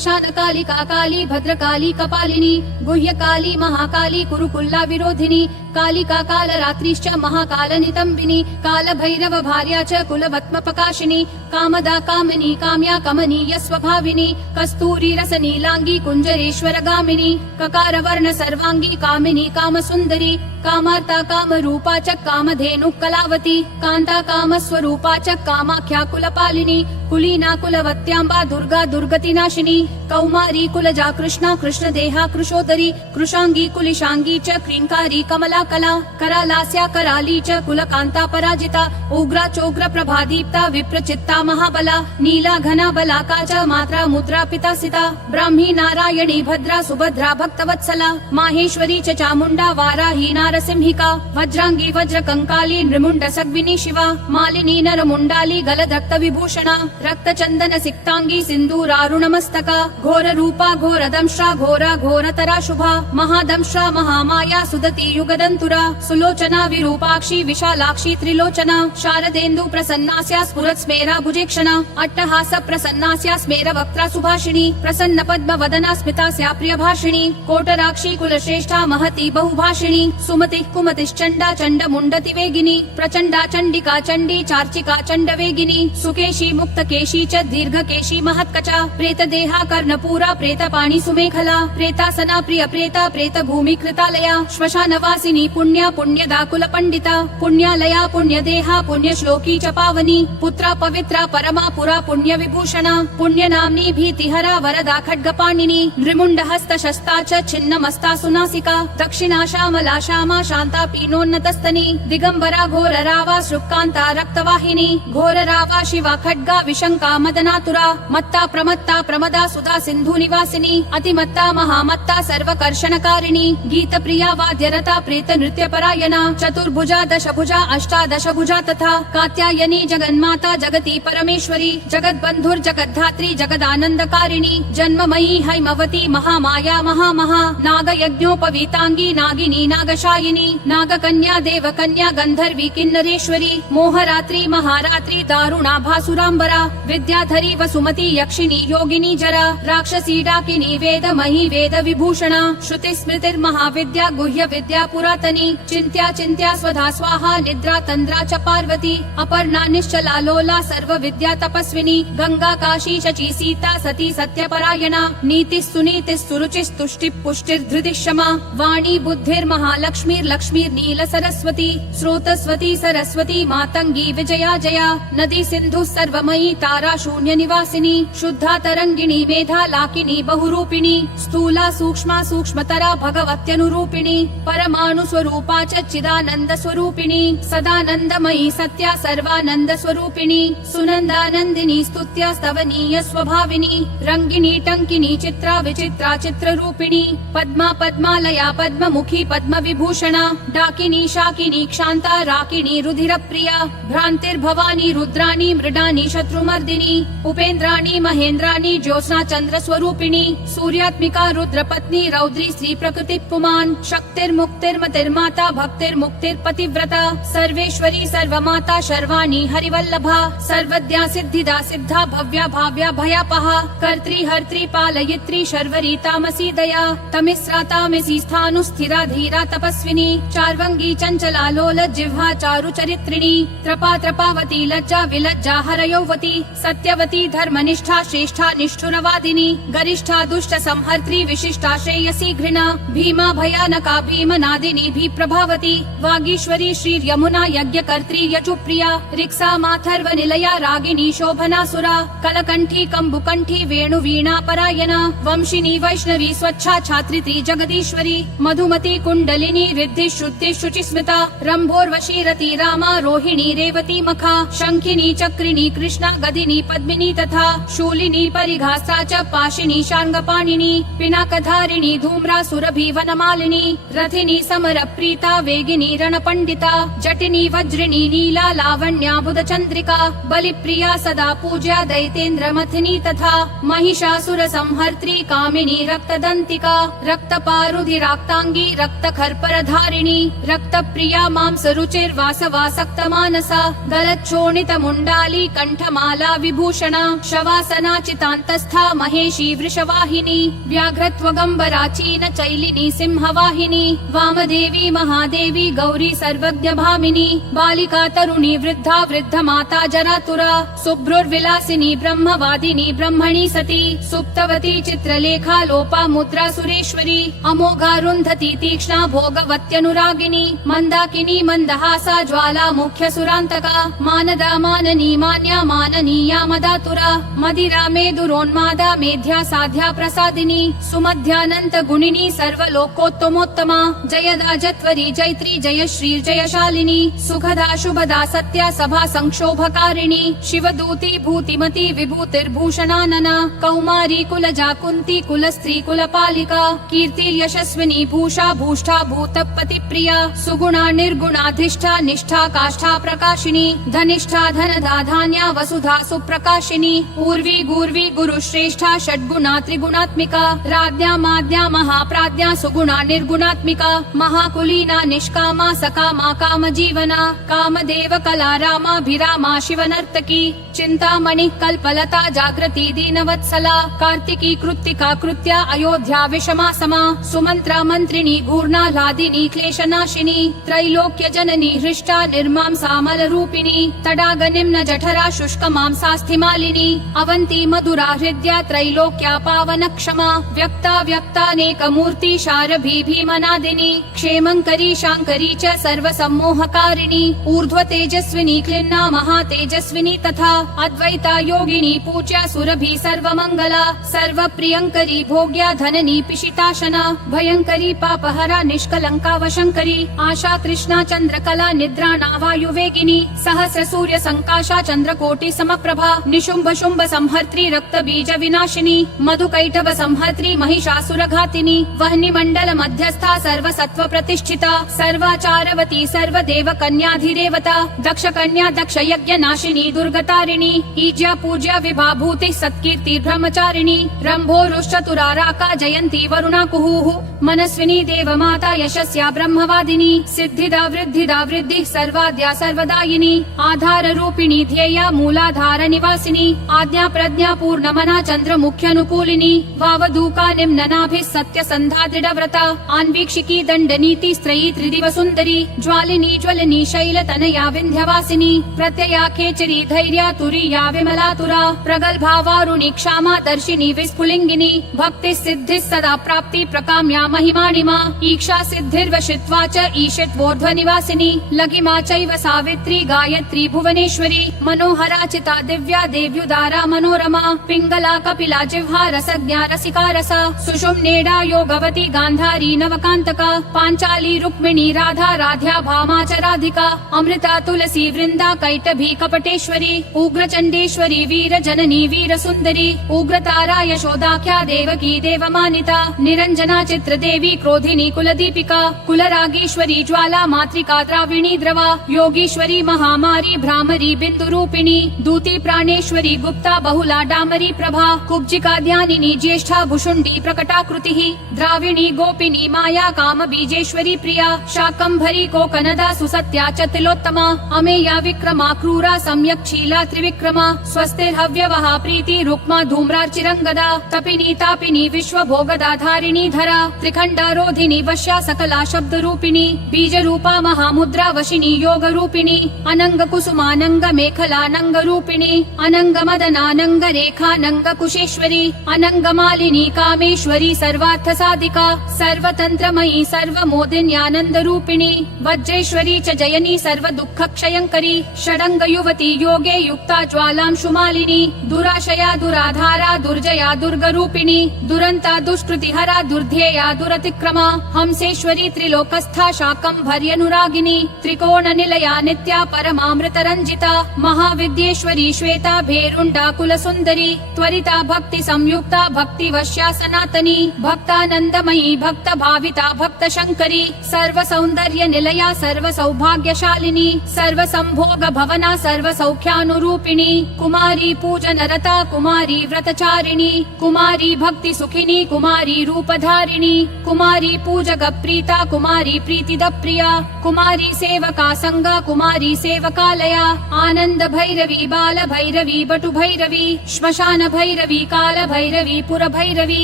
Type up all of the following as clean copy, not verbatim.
श्मशान कालिका काली भद्रकाली कपालिनी गुह्यकाली महाकाली कुरुकुल्ला विरोधिनी कालिका कालरात्रिश्च महाकाल नितंबिनी काल भैरव भार्या च कुलभस्म प्रकाशिनी कामदा कामिनी काम्या कमनीय स्वभाविनी कस्तूरी रस नीलांगी कुंजरेश्वर गामिनी ककार वर्ण सर्वांगी कामिनी काम सुंदरी कामार्ता काम रूपा च कामधेनु कलावती कांता काम स्वरूपा च कामाख्या कुलपालिनी कुलीना कुलवत्यांबा दुर्गा दुर्गति नाशिनी कौमारी कुलजा कृष्णा कृष्ण देहा कृशोदरी कृशांगी कुलिशांगी च क्रींकारी कमला कला करालास्या कराली च कुलकांता पराजिता उग्रा चोग्र प्रभादीप्ता विप्रचित्ता महाबला नीला घना बलाका च मात्रा मुद्रा पितासिता ब्राह्मी नारायणी भद्रा सुभद्रा भक्तवत्सला माहेश्वरी च चामुंडा वाराही नारसिंहिका वज्रांगी वज्र कंकाली नृमुंड सग्विनी शिवा मालिनी नरमुंडाली गलदक्त विभूषणा रक्त चंदन सिक्तांगी सिंदूरारुण मस्तका घोर रूपा घोर दंश्रा घोरा घोरतरा शुभा महादंश्रा महामाया सुदती युगदंतुरा सुलोचना विरूपाक्षी विशालाक्षी त्रिलोचना शारदेन्दु प्रसन्नास्या स्फुरत् स्मेरा भुजेक्षणा अट्टहास प्रसन्नास्या स्मेर वक्त्रा सुभाषिणी प्रसन्न पद्म वदना स्मितास्या प्रिय भाषिणी कोटराक्षी कुलश्रेष्ठा महती बहुभाषिणी सुमति कुमतिश्चंडा चंड मुंडति वेगिनी प्रचंडा चंडिका चंडी चार्चिका चंड वेगिनी सुकेशी मुक्त केशी च दीर्घ केशी महत्कचा प्रेत देहा कर्णपूरा प्रेत पाणी सुमेखला प्रेतासना प्रिय प्रेता प्रेत भूमि कृतालया श्मशान वासिनी पुण्या पुण्यदा कुल पंडिता पुण्यालया पुण्य देहा पुण्य श्लोकी च पावनी पुत्रा पवित्रा परमा पुरा पुण्य विभूषणा पुण्य नाम्नी भीतिहरा वरदा खड्गपाणिनी नृमुंड हस्त शस्ता च छिन्न मस्ता सुनासिका दक्षिणा श्यामला श्यामा शांता पीनोन्नतस्तनी दिगंबरा घोर रावा श्रुक्कांता रक्तवाहिनी घोर रावा शिवा खड्गा विशंका मदनातुरा मत्ता प्रमत्ता प्रमदा सुधा सिंधु निवासिनी अतिमत्ता महामत्ता सर्वकर्षणकारिणी गीत प्रिया वाद्यरता प्रेत नृत्य परायणा चतुर्भुजा दशभुजा अष्टादशभुजा तथा कात्यायनी जगन्माता जगती परमेश्वरी जगद्बंधुर जगद्धात्री जगदानंदकारिणी जन्ममयी हैमवती महामाया महामहा नाग यज्ञोपवीतांगी नागिनी नागशायिनी नागकन्या देवकन्या गंधर्वी किन्नरेश्वरी मोहरात्रि महारात्रि दारुणा भासुरांबरा विद्याधरी वसुमती यक्षिणी योगिनी जरा राक्षसी डाकिनी वेदमयी वेद विभूषणा श्रुति स्मृतिर महाविद्या गुह्य विद्या पुरातनी चिंत्या चिंत्या स्वधा स्वाहा निद्रा तंद्रा च पार्वती अपर्णा निश्चला लोला सर्व विद्या तपस्विनी गंगा काशी शची सीता सती सत्यपरायणा नीति सुनीति सुरुचि तुष्टि पुष्टिर धृति क्षमा वाणी बुद्धिर महालक्ष्मीर लक्ष्मीर नील सरस्वती स्रोतस्वती सरस्वती मातंगी विजया जया नदी सिंधु सर्वमयी तारा शून्य निवासिनी शुद्धा तरंगिणी मेधा लाकिनी बहुरूपिणी स्थूला सूक्ष्मा सूक्ष्मतरा भगवत्यनुरूपिणी परमाणु स्वरूपा च चिदानंद स्वरूपिणी सदानंदमयी सत्या सर्वानंद स्वरूपिणी सुनंदानंदिनी स्तुत्या स्तवनीय स्वभाविनी रंगिनी टंकिनी चित्रा विचित्रा चित्र रूपिणी पद्मा पद्मालया पद्ममुखी पद्म विभूषणा डाकिनी शाकिनी क्षांता राकिनी रुधिर प्रिया भ्रांतिर्भवानी रुद्राणी मृडानी शत्रुमर्दिनी उपेन्द्राणी महेन्द्राणी ज्योत्स्ना चंद्र स्वरूपिणी सूर्यात्मिका रुद्र पत्नी रौद्री श्री प्रकृति पुमान शक्तिर्मुक्तिर्मतिर्माता भक्तिर्मुक्तिर पतिव्रता सर्वेश्वरी सर्वमाता शर्वाणी हरिवल्लभा सर्वद्या सिद्धिदा सिद्धा भव्या भाव्या भयापहा कर्त्री हर्त्री पालयित्री शर्वरी तामसी दया तमिस्रा तामसी स्थानु स्थिरा धीरा तपस्विनी चार्वंगी चंचला लोल जिह्वा चारु चरित्रिणी त्रपा त्रपावती लज्जा विलज्जा हरयौवती सत्यवती धर्मनिष्ठा श्रेष्ठा निष्ठुरवादिनी गरिष्ठा दुष्ट संहर्त्री विशिष्टा श्रेयसी घृणा भीमा भयानका भीम नादिनी भी प्रभावती वागीश्वरी श्री यमुना यज्ञ कर्त्री यजुप्रिया रिक्सा माथर्व निलया रागिनी शोभनासुरा कलकंठी कंबुकंठी वेणु वीणा परायणा वंशिनी वैष्णवी स्वच्छा छात्रित्री जगदीश्वरी मधुमती कुंडलिनी रिद्धि शुद्धि शुचिस्मिता रंभोर्वशी रति रामा रोहिणी रेवती मखा शंखिनी चक्रिणी कृष्णा गदिनी पद्मिनी तथा शूलिनी परिघास्ता च पाशिनी शार्ङ्गपाणिनी पिनाकधारिणी धूम्रा सुरभि वनमालिनी रथिनी समर प्रीता वेगिनी रणपंडिता जटिनी वज्रिणी नीला लावण्या बुध चंद्रिका बलिप्रिया सदा पूज्या दैतेन्द्र मथिनी तथा महिषासुर संहर्त्री कामिनी रक्तदंतिका रक्तपारुधिराक्तांगी रक्त खर्पर धारिणी रक्त प्रिया मांस रुचिर्वासवासक्त मानसा गलच्छोणित मुंडाली कंठमाला विभूषणा शवासना चितांतस्था महेशी वृषवाहिनी व्याघ्रत्वगम्बराचीन चैलिनी सिंहवाहिनी वामदेवी महादेवी गौरी सर्वज्ञ भामिनी बालिका तरुणी वृद्धा वृद्धमाता जरातुरा शुभ्रुर्विलासिनी ब्रह्मवादिनी ब्रह्मणि सती सुप्तवती चित्रलेखा लोपा मुद्रा सुरेश्वरी अमोघारुन्धती तीक्ष्णा भोगवत्यनुरागिनी मन्दाकिनी मन्दहासा ज्वाला मुख्य सुरान्तका मानदा माननी मान्या माननीया मदातुरा मदिरा मेदुरोन्मादा मेध्या साध्या प्रसादिनी सुमध्यानन्त गुणिनी सर्वलोकोत्तमोत्तमा जयदा जत्वरी जैत्री जयश्री जयशालिनी सुखदा शुभदा सत्या सभा संक्षोभकारिणी शिवदूती भूतिमती विभूतिर्भूषणानना कौमारी कुलजा कुन्ती कुलस्त्री कुलपालिका कीर्ति यशस्विनी भूषा भूष्ठा भूतपति प्रिया सुगुणा निर्गुणाधिष्ठा निष्ठा काष्ठा प्रकाशिनी धनिष्ठा धनदा धान्या वसुधा सुप्रकाशिनी ऊर्वी गूर्वी गुरुश्रेष्ठा षड्गुणा त्रिगुणात्मिका राज्ञा माद्या महाप्राज्ञा सुगुणा निर्गुणात्मिका महाकुलीना निष्कामा सकामा कामजीवना कामदेव कला रामाभिरामा शिवनर्तकी चिंतामणि कल्पलता जागृति दीनवत्सला कार्तिकी कृत्तिका कृत्या अयोध्या विषमा समा सुमंत्रा मंत्रिणी घूर्णा लादिनी क्लेशनाशिनी त्रैलोक्य जननी हृष्टा निर्मां सामल रूपिणी तडाग निम्न जठरा शुष्क मांसास्थिमालिनी अवंती मधुरा हृद्या त्रैलोक्या पावन क्षमा व्यक्ता व्यक्तानेक मूर्ति शारभी भीमनादिनी क्षेमंकरी शांकरी च सर्व सम्मोहकारिणी ऊर्ध्व तेजस्विनी क्लिन्ना महातेजस्विनी तथा अद्वैता योगिनी पूज्या सुरभि सर्वमंगला सर्व प्रियंकरी भोग्या धननी पिशिताशना भयंकरी पापहरा निष्कलंका वशंकरी आशा तृष्णा चंद्रकला निद्राणा वायुवेगिनी सहस्र सूर्य संकाशा चंद्रकोटि समप्रभा निशुंभ शुंभ संहर्त्री रक्त बीज विनाशिनी मधुकैटभ संहर्त्री महिषासुर घातिनी वह्नि मंडल मध्यस्था सर्व सत्व प्रतिष्ठिता सर्वाचारवती सर्वदेव कन्याधिदेवता दक्ष कन्या दक्ष यज्ञ नाशिनी दुर्गतारिणी ईज्या पूज्या विभाभूति सत्कीर्ति ब्रह्मचारिणी रंभो रुष्टतुराराका जयंती वरुणा कुहुः मनस्विनी देव माता यशस्या ब्रह्मवादिनी सिद्धिदा वृद्धिदा वृद्धि सर्वाद्या सर्वदायिनी आधार रूपिणी ध्येया मूलाधार निवासिनी आज्ञा प्रज्ञा पूर्ण मना चंद्र मुख्यानुकूलिनी वावधूका निम्न नाभि सत्य संधा दृढ़व्रता आन्वीक्षिकी दंड नीति स्त्रयी त्रिदिव सुंदरी ज्वालिनी ज्वलनी शैल तनया विंध्यवासिनी प्रत्यया खेचरी धैर्या तुरीया विमलातुरा प्रगल्भा वारुणी क्षामा दर्शिनी विस्फुलिंगिनी भक्ति सिद्धि सदा प्राप्ति प्रकाम्या महिमाणिमा ईक्षा सिद्धिर्वशित्वा च ईशित्वोर्ध्व निवासिनी लघिमा चैव सावित्री गायत्री भुवनेश्वरी मनोहरा चिता दिव्या देव्युदारा मनोरमा पिंगला कपिला जिह्वा रसज्ञा रसिका रसा सुषुम्नेडा योगवती गांधारी नवकांतका पांचाली रुक्मिणी राधा राध्या भामा च राधिका अमृता तुलसी वृंदा कैटभी कपटेश्वरी उग्रचंडेश्वरी वीर जननी वीर सुंदरी उग्रतारा यशोदाख्या देवकी देवमानिता निरंजना चित्र देवी क्रोधिनी कुलदीपिका कुलरागेश्वरी ज्वाला मातृका द्राविणी द्रवा योगीश्वरी महामारी भ्रामरी बिंदु रूपिणी दूती प्राणेश्वरी गुप्ता बहुला डामरी प्रभा कुब्जिका ध्यानिनी ज्येष्ठा भुषुंडी प्रकटाकृति द्राविणी गोपिनी माया काम बीजेश्वरी प्रिया शाकंभरी कोकनदा सुसत्या च तिलोत्तमा अमेया विक्रमा क्रूरा सम्यक शीला त्रिविक्रमा स्वस्तिर्हव्यवहा प्रीति रुक्मा धूम्रार्चिरंगदा तपिनी तापिनी विश्व भोगदा धारिणी धरा त्रिखंडारोधिनी वश्या सकला शब्द रूपिणी बीज रूपा महामुद्रा वशिनी योग रूपिणी अनंग कुसुमानंग मेखलानंग रूपिणी अनंग मदनानंग रेखानंग कुशेश्वरी अनंग मालिनी कामेश्वरी सर्वार्थ साधिका सर्वतंत्रमयी सर्वमोदिन्यानंद रूपिणी वज्रेश्वरी च जयनी सर्व दुःख क्षयंकरी षडंग युवती योगे युक्ता ज्वालांशुमालिनी दुराशया दुराधारा दुर्जया दुर्ग रूपिणी दुरंता दुष्कृति हरा दुर्ध्येया दुरतिक्रमा हंसेश्वरी त्रिलोकस्था शाकंभर्यनुरागिनी त्रिकोण निलया नित्या परमामृत रंजिता महाविद्येश्वरी श्वेता भेरुंडा कुल सुंदरी त्वरिता भक्ति संयुक्ता भक्ति वश्या सनातनी भक्तानंदमयी भक्त भाविता भक्त शंकरी सर्व सौंदर्य निलया सर्व सौभाग्यशालिनी सर्व संभोग भवना सर्व सौख्यानुरूपिणी कुमारी पूजन रता कुमारी व्रतचारिणी कुमारी भक्ति सुखिनी कुमारी रूपधारिणी कुमारी पूजक प्रीता कुमारी प्रीतिद प्रिया कुमारी सेवका संगा कुमारी सेवकालया आनंद भैरवी बाल भैरवी बटु भैरवी श्मशान भैरवी भैरवी काल भैरवी पुर भैरवी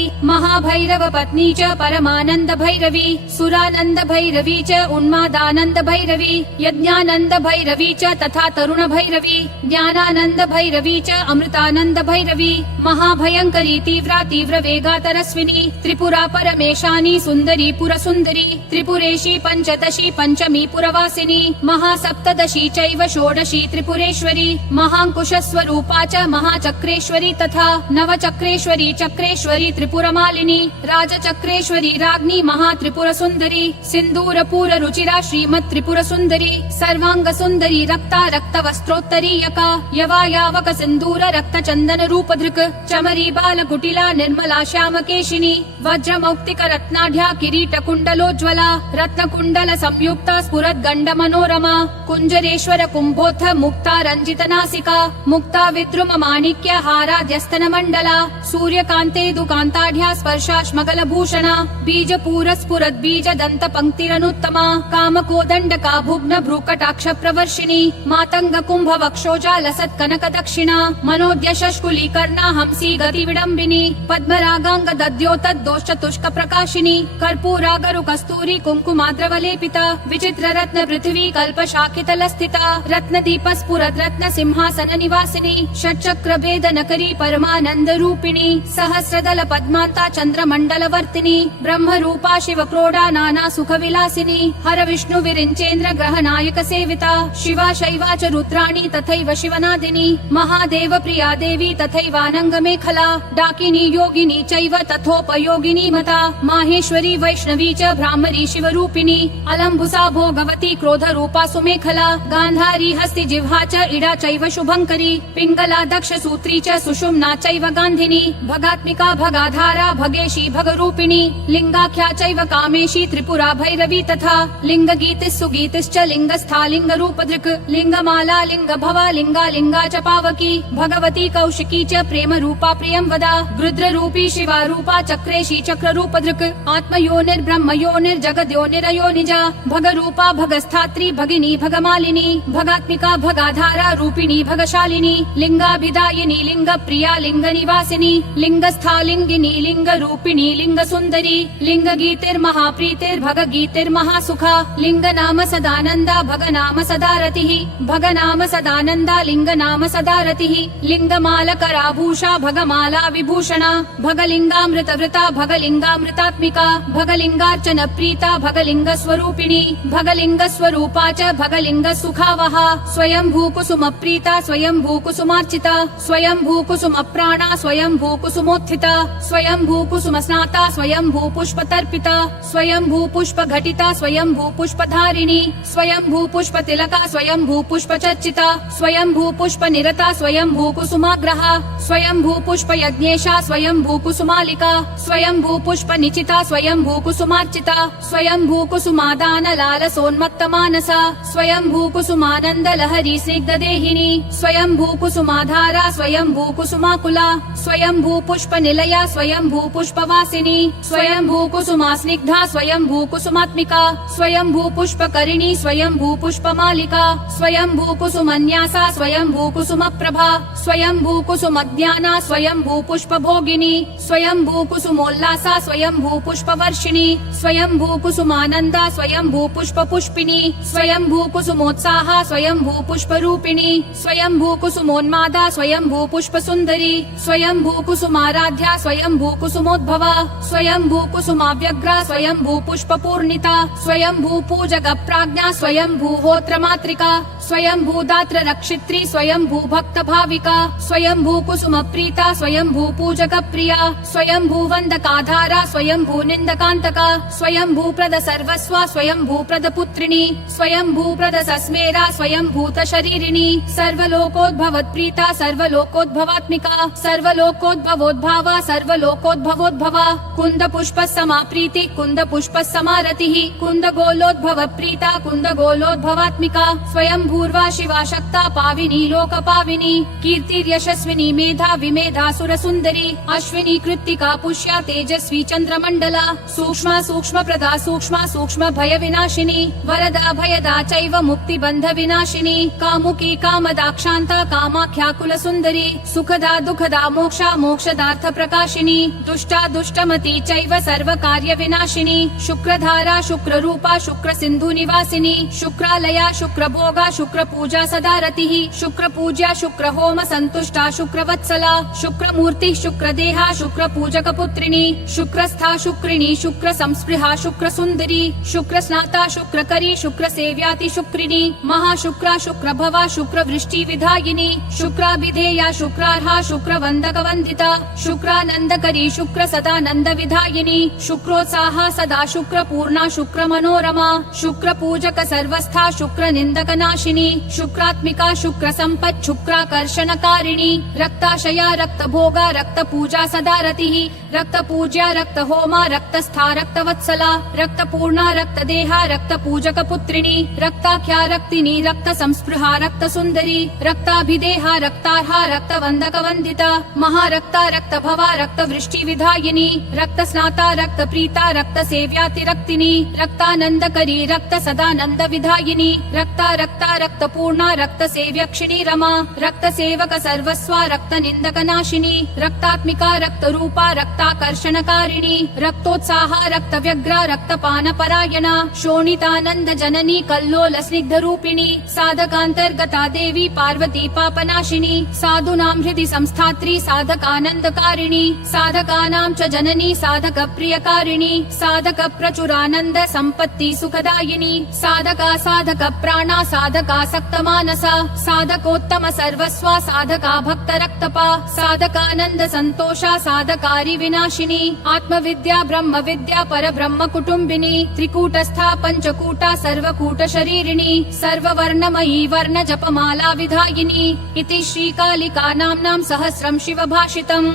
महाभैरव पत्नी च परमानंद भैरवी सुरानंद भैरवी च उन्मादानंद भैरवी यज्ञानंद भैरवी च तथा तरुण भैरवी ज्ञानानंद भैरवी च अमृतानंद भैरवी महाभयंकरी तीव्रा तीव्र वेगा तरस्विनी त्रिपुरा परमेशानी सुंदरी पुर सुंदरी त्रिपुरेशी पंचदशी पंचमी पुरवासिनी महासप्तदशी चैव षोडशी त्रिपुरेश्वरी महांकुश स्वरूपा च महाचक्रेश्वरी तथा नवचक्रेश्वरी चक्रेश्वरी त्रिपुरमालिनी राजचक्रेश्वरी राज्ञी महात्रिपुर सुंदरी सिंदूरपूर रुचिरा श्रीमत् त्रिपुर सुंदरी सर्वांग सुंदरी रक्ता रक्त वस्त्रोत्तरीयका यवायावक सिंदूर रक्त चंदन रूप धृक चमरी बाल कुटिला निर्मला श्याम केशिनी वज्र मौक्तिक रत्नाढ्या किरीट कुंडलोज्ज्वला रत्न कुंडल संयुक्ता स्फुरत् गंड मनोरमा कुंजरेश्वर कुंभोत्थ मुक्ता रंजित नासिका मुक्ता विद्रुम माणिक्य हाराद्यस्तन मंडला सूर्यकांते दुकांताढ्या स्पर्शाश्मगल भूषणा बीज पूर स्फुरत् बीज दंत पंक्तिरनुत्तमा काम कोदंड का भुग्न भ्रूकटाक्ष प्रवर्षिणी मातंग कुंभ वक्षोजा लसत् कनक दक्षिणा मनोद्य शष्कुली कर्णा हंसी गति विडम्बिनी पद्मरागांग दद्योतद् दोश्चतुष्क प्रकाशिनी कर्पूरागरु कस्तूरी कुंकुमाद्रवलेपिता विचित्र रत्न पृथ्वी कल्प शाकितल स्थिता रत्न दीप स्फुरत् रत्न सिंहासन निवासिनी षट्चक्र भेद नकरी परमानंद रूपिणी सहस्रदल पद्मांता चंद्र मंडल वर्तिनी ब्रह्म रूपा शिव क्रोडा नाना सुख विलासिनी हर विष्णु विरिंचेन्द्र ग्रह नायक सेविता शिवा शैवा च रुद्राणी तथैव शिवनादिनी महादेव प्रिया देवी तथैवानंग मेखला डाकिनी योगिनी चैव तथोपयोगिनी मता माहेश्वरी वैष्णवी च भ्रामरी शिव रूपिणी अलंबुसा भोगवती क्रोध रूपा सुमेखला गांधारी हस्ति जिह्वा च इडा चैव शुभंकरी पिंगला दक्ष सूत्री च सुषुम्ना चैव गांधिनी भगात्मिका भगाधारा भगेशी भगरूपिणी लिंगाख्या चैव कामेशी त्रिपुरा भैरवी तथा लिंग गीतिस् सुगीतिश्च लिंगस्था लिंग रूपधृक् लिंगमाला लिंग भवा लिंगा लिंगा च पावकी भगवती कौशिकी च प्रेम रूपा प्रियं वदा गृद्र रूपी शिवा रूपा चक्रेशी चक्र रूपधृक् आत्मयोनिर्ब्रह्म योनिर्जगद्योनिरयोनिजा भगरूपा भगस्थात्री भगिनी भगमालिनी भगात्मिका भगाधारा रूपिणी भगशालिनी लिंगाभिदायिनी लिंग प्रिया लिंग निवासिनी लिंगस्था लिंगिनी लिंग रूपिणी लिंग सुंदरी लिंग गीतिर्महाप्रीतिर् भग गीतिर्महासुखा लिंग नाम सदानंदा भग नाम सदा रतिः भग नाम सदानंदा लिंग नाम सदा रतिः लिंगमालकराभूषा भगमाला विभूषणा भगलिंगामृत वृता भगलिंगामृतात्मिका भगलिंगार्चन प्रीता भगलिंग स्वरूपिणी भगलिंग स्वरूपा च भगलिंग सुखावहा स्वयं भूकुसुम प्रीता स्वयं भूकुसुमार्चिता स्वयं भूकुसुम प्राणा स्वयं भूकुसुमोत्थिता स्वयं भूकुसुम स्नाता स्वयं भूपुष्प तर्पिता स्वयं भूपुष्प घटिता स्वयं भूपुष्प धारिणी स्वयं भूपुष्प तिलका स्वयं भूपुष्प चर्चिता स्वयं भूपुष्प निरता स्वयं भूकुसुमाग्रहा स्वयं भूपुष्प यज्ञेशा स्वयं भूकुसुमालिका स्वयं भूपुष्प निचिता स्वयं भूकुसुमार्चिता स्वयं भूकुसुमादान लाल सोन्मत्त मानसा स्वयं भूकुसुमानंद लहरी स्निग्ध देहिनी स्वयं भूकुसुमाधारा स्वयं भूकुसुमाकुला स्वयं भूपुष्प निलया स्वयं भूपुष्प वासिनी स्वयं भूकुसुमा स्निग्धा स्वयं भूकुसुमात्मिका स्वयं भूपुष्प करिणी स्वयं भूपुष्प मालिका स्वयं भूकुसुमन्यासा स्वयं भूकुसुम प्रभा स्वयं भूकुसुम ज्ञाना स्वयं भूपुष्प भोगिनी स्वयं भूकुसुमोल्लासा स्वयं भूपुष्प वर्षिणी स्वयं भूकुसुमानंदा स्वयं भूपुष्प पुष्पिनी स्वयं भूकुसुमोत्साहा स्वयं भूपुष्प रूपिणी स्वयं भूकुसुमोन्मादा स्वयं भूपुष्प सुंदरी स्वयं भूकुसुमाराध्या स्वयं भूकुसुमोद्भवा स्वयं भूकुसुमाव्यग्रा स्वयं भूपुष्प पूर्णिता स्वयं भूपूजक प्राज्ञा स्वयं भूहोत्र मात्रिका स्वयं भूदात्र रक्षित्री स्वयं भूभक्त भाविका स्वयं भूकुसुम प्रीता स्वयं भूपूजक प्रिया स्वयं भूवंदकाधारा स्वयं भूनिंदकांतका स्वयं भूप्रद सर्वस्वा स्वयं भूप्रद पुत्रिणी स्वयं भूप्रद सस्मेरा स्वयं भूत शरीरिणी सर्वलोकोद्भवत् प्रीता सर्वलोकोद्भवात्मिका सर्वलोकोद्भवोद्भावा सर्वलोकोद्भवोद्भवा कुंद पुष्प समा प्रीति कुंद पुष्प समारतिः कुंद गोलोद्भव प्रीता कुंद गोलोद्भवात्मिका स्वयं भूर्वा शिवा शक्ता पाविनी लोक पाविनी कीर्तिर्यशस्विनी मेधा विमेधा सुर सुंदरी अश्विनी कृत्तिका पुष्या तेजस्वी चंद्रमंडला सूक्ष्म सूक्ष्म प्रदा सूक्ष्म सूक्ष्म भय विनाशिनी वरदा भयदा चैव मुक्ति बंध विनाशिनी कामुकी कामदाक्षांता कामाख्या कुल सुंदरी सुखदा दुःख दुःखदा मोक्षा मोक्षदार्थ प्रकाशिनी दुष्टा दुष्टमती चैव सर्व कार्य विनाशिनी शुक्रधारा शुक्ररूपा शुक्र सिंधु निवासिनी शुक्रालया शुक्रभोगा शुक्रपूजा सदा रतिः शुक्रपूज्या शुक्रहोम संतुष्टा शुक्रवत्सला शुक्रमूर्तिः शुक्रदेहा शुक्रपूजकपुत्रिणी शुक्रस्था शुक्रिणी शुक्र संस्पृहा शुक्रसुन्दरी शुक्रस्नाता शुक्रकरी शुक्रसेव्याति शुक्रिणी महाशुक्रा शुक्रभवा शुक्रवृष्टिविधायिनी शुक्राभिधेया शुक्रार्हा शुक्रवन्दकवन्दिता शुक्रानन्दकरी शुक्र सदानन्दविधायिनी शुक्रोत्साहा सदा शुक्रपूर्णा शुक्रमनोरमा शुक्रपूजक सर्वस्था शुक्रनिन्दकनाशिनी शुक्रात्मिका शुक्रसम्पत् शुक्राकर्षणकारिणी रक्ताशया रक्तभोगा रक्तपूजा सदा रतिः रक्तपूज्या रक्तहोमा रक्तस्था रक्तवत्सला रक्तपूर्णा रक्तदेहा रक्तपूजकपुत्रिणी रक्ताख्या रक्तिनी रक्तसंस्पृहा रक्तसुन्दरी रक्ताभिदेहा रक्तार्हा रक्तवन्दकवन्दिता महारक्ता रक्तभवा रक्तवृष्टिविधायिनी रक्तस्नाता रक्तप्रीता रक्तसेव्यातिरक्तिनी रक्तानन्दकरी रक्तसदानन्दविधायिनी रक्ता रक्ता रक्तपूर्णा रक्तसेव्यक्षिणी रमा रक्तसेवक सर्वस्वा रक्तनिन्दकनाशिनी रक्तात्मिका रक्तरूपा रक्ताकर्षणकारिणी रक्तोत्साहा रक्तव्यग्रा रक्तपानपरायणा शोणितानन्द जननी कल्लोल स्निग्धरूपिणी साधकान्तर्गता देवी पार्वती पापनाशिनी साधूनां हृदि संस्थात्री साधकानन्दकारिणी साधकानां च जननी साधकप्रियकारिणी साधक प्रचुरानन्द सम्पत्ति सुखदायिनी साधका साधक प्राणा साधका सक्तमानसा साधकोत्तम सर्वस्वा साधका भक्त रक्तपा साधकानन्द सन्तोषा साधकारी विनाशिनी आत्मविद्या ब्रह्म विद्या परब्रह्म कुटुम्बिनी त्रिकूटस्था पञ्चकूटा सर्वकूट शरीरिणी सर्ववर्णमयी वर्ण जपमाला विधायिनी इति श्रीकालिका नाम्नां सहस्रं शिवभाषितम्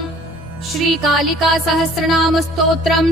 श्रीकालिका सहस्रनाम स्तोत्रम्